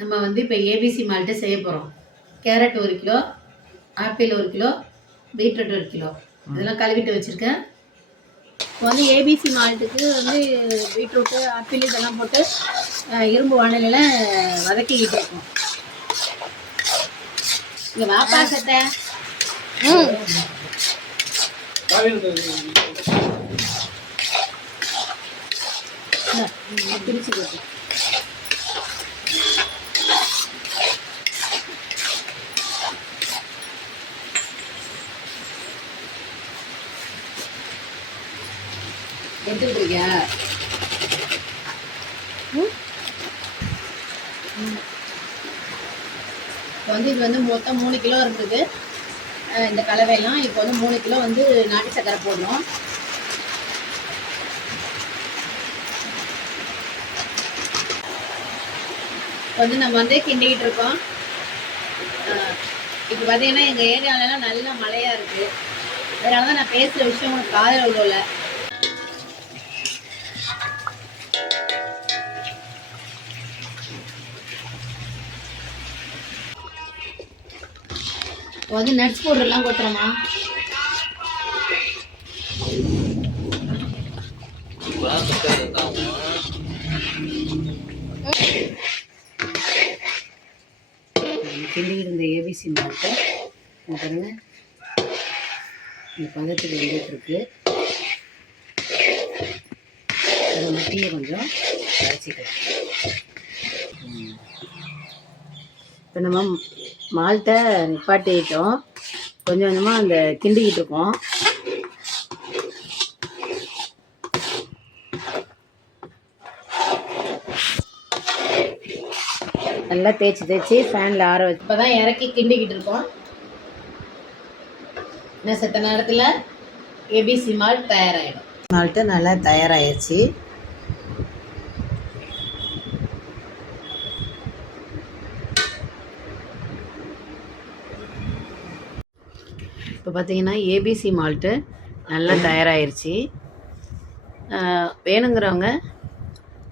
நம்ம வந்து இப்போ ஏபிசி மால்ட்டு செய்ய போகிறோம். Carrot 1 kilo, apple 1 kilo, beetroot 1 kilo இதெல்லாம் கழுவிட்டு வச்சுருக்கேன். இப்போ வந்து ஏபிசி மால்ட்டுக்கு வந்து பீட்ரூட்டு, ஆப்பிள் இதெல்லாம் போட்டு இரும்பு வானலில் வதக்கிக்கிட்டு இருக்கோம். இங்கே வாப்பா சட்டை பிரிச்சு போட்டு எடுத்துக்கிட்டிருக்கியா? இப்போ வந்து இது வந்து மொத்தம் 3 கிலோ இருக்குது இந்த கலவையெல்லாம். இப்போ வந்து 3 கிலோ வந்து நாட்டு சக்கரை போடணும். இப்போ வந்து நம்ம வந்து கிண்டிக்கிட்டு இருக்கோம். இப்போ பார்த்தீங்கன்னா எங்கள் ஏரியாவிலலாம் நல்ல மழையாக இருக்குது. அதனால தான் நான் பேசுகிற விஷயம் உங்களுக்கு காதில் விழுவல. இப்போ வந்து நட்ஸ் பவுடர்லாம் கொட்டுறோமா? கிண்டிக்கிட்டு இருந்த ஏபிசி மால்ட்டை பாருங்க இந்த பதத்துக்கு வந்துட்டுருக்கு. அதை மட்டியை கொஞ்சம் அரைச்சிக்கலாம். இப்போ நம்ம மால்ட்டை நிப்பாட்டிட்டோம். கொஞ்சம் கொஞ்சமாக அந்த கிண்டிக்கிட்டு இருக்கோம். நல்லா தேய்ச்சி ஃபேனில் ஆற வச்சு இப்போ தான் இறக்கி கிண்டிக்கிட்டு இருக்கோம். இன்னும் செத்த நேரத்தில் ஏபிசி மால்ட் தயாராகிடும். மால்ட்டு நல்லா தயாராகிடுச்சு. இப்போ பார்த்தீங்கன்னா ஏபிசி மால்ட்டு நல்லா தயாராகிடுச்சு. வேணுங்கிறவங்க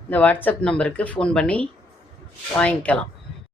இந்த வாட்ஸ்அப் நம்பருக்கு ஃபோன் பண்ணி வாங்கிக்கலாம்.